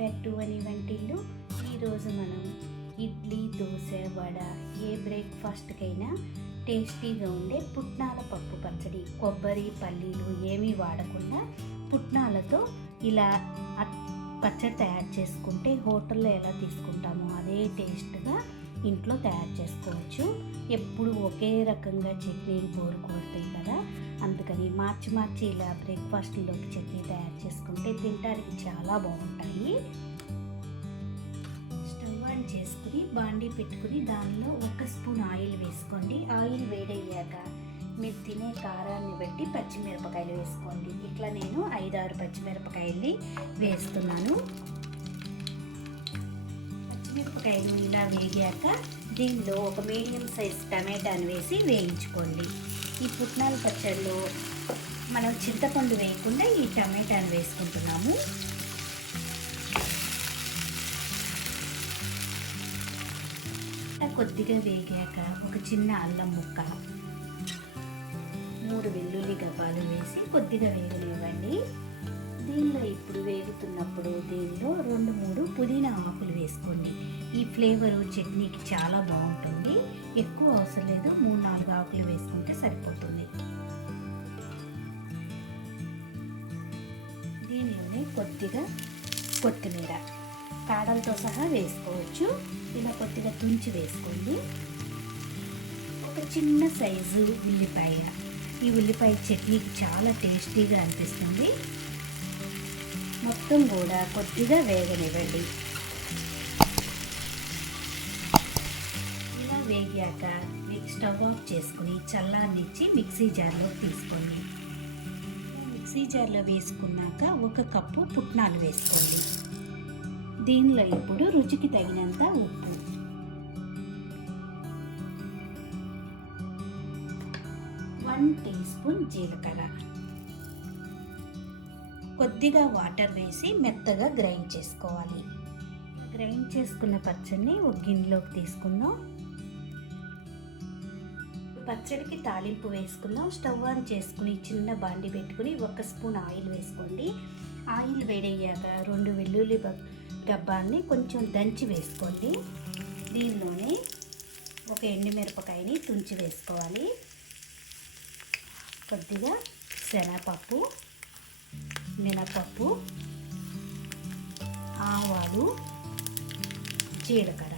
Back to వని వంటిల్లు. ఈరోజు మనం ఇడ్లీ, దోశ, వడ ఏ బ్రేక్ఫాస్ట్కైనా టేస్టీగా ఉండే పుట్నాల పప్పు పచ్చడి, కొబ్బరి పల్లీలు ఏమీ వాడకుండా పుట్నాలతో ఇలా పచ్చడి తయారు చేసుకుంటే హోటల్లో ఎలా తీసుకుంటామో అదే టేస్ట్గా ఇంట్లో తయారు చేసుకోవచ్చు. ఎప్పుడు ఒకే రకంగా చట్నీ బోరు కొడతాయి కదా, అందుకని మార్చి ఇలా బ్రేక్ఫాస్ట్లోకి చట్నీ తయారు చేసుకుంటే తినడానికి చాలా బాగుంటాయి. స్టవ్ ఆన్ చేసుకుని బాండీ పెట్టుకుని దానిలో 1 స్పూన్ ఆయిల్ వేసుకోండి. ఆయిల్ వేడయ్యాక మీరు తినే కారాన్ని బట్టి పచ్చిమిరపకాయలు వేసుకోండి. ఇట్లా నేను 5-6 పచ్చిమిరపకాయల్ని వేస్తున్నాను. పచ్చిమిరపకాయలు ఇలా వేగాక దీనిలో ఒక మీడియం సైజ్ టమాటాను వేసి వేయించుకోండి. ఈ పుట్నాల పచ్చడిలో మనం చింతపండు వేయకుండా ఈ టమాటాను వేసుకుంటున్నాము. కొద్దిగా వేగాక ఒక చిన్న అల్లం ముక్క, 3 వెల్లుల్లి గబ్బాలు వేసి కొద్దిగా వేగనివ్వండి. దీనిలో ఇప్పుడు వేగుతున్నప్పుడు దీనిలో 2-3 పుదీనా ఆకులు వేసుకోండి. ఈ ఫ్లేవరు చట్నీకి చాలా బాగుంటుంది. ఎక్కువ అవసరం లేదు, 3-4 ఆకులు వేసుకుంటే సరిపోతుంది. దీనిలోనే కొద్దిగా కొత్తిమీర కాడలతో సహా వేసుకోవచ్చు. ఇలా కొద్దిగా తుంచి వేసుకోండి. ఒక చిన్న సైజు ఉల్లిపాయ, ఈ ఉల్లిపాయ చట్నీకి చాలా టేస్టీగా అనిపిస్తుంది. మొత్తం కూడా కొద్దిగా వేగనివ్వండి. ఇలా వేగాక స్టవ్ ఆఫ్ చేసుకుని చల్లారనిచ్చి మిక్సీ జార్లో తీసుకోండి. మిక్సీ జార్లో వేసుకున్నాక 1 కప్పు పుట్నాలు వేసుకోండి. దీనిలో ఇప్పుడు రుచికి తగినంత ఉప్పు, 1 టీ స్పూన్ జీలకర్ర, కొద్దిగా వాటర్ వేసి మెత్తగా గ్రైండ్ చేసుకోవాలి. గ్రైండ్ చేసుకున్న పచ్చడిని ఒక గిన్నెలోకి తీసుకుందాం. పచ్చడికి తాలింపు వేసుకుందాం. స్టవ్ ఆన్ చేసుకుని చిన్న బాండి పెట్టుకుని 1 స్పూన్ ఆయిల్ వేసుకోండి. ఆయిల్ వేడయ్యాక 2 వెల్లుల్లి గబ్బాల్ని కొంచెం దంచి వేసుకోండి. దీనిలోనే ఒక ఎండుమిరపకాయని తుంచి వేసుకోవాలి. కొద్దిగా శనగపప్పు, మినపప్పు, ఆవాలు, జీలకర్ర.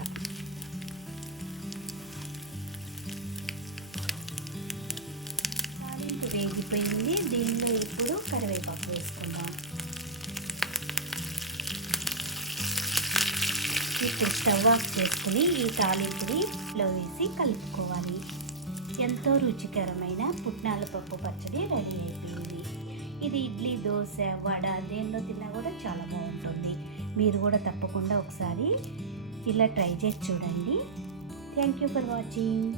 తాలింపు వేగిపోయింది. దీనిలో ఇప్పుడు కరివేపాకు వేసుకుందాం. ఇప్పుడు స్టవ్ ఆఫ్ చేసుకుని ఈ తాలింపుని లో వేసి కలుపుకోవాలి. ఎంతో రుచికరమైన పుట్నాల పప్పు పచ్చడి రెడీ అయిపోయింది. ఇది ఇడ్లీ, దోశ, వడ దేనిలో తిన్నా కూడా చాలా బాగుంటుంది. మీరు కూడా తప్పకుండా ఒకసారి ఇలా ట్రై చేసి చూడండి. Thank you for watching.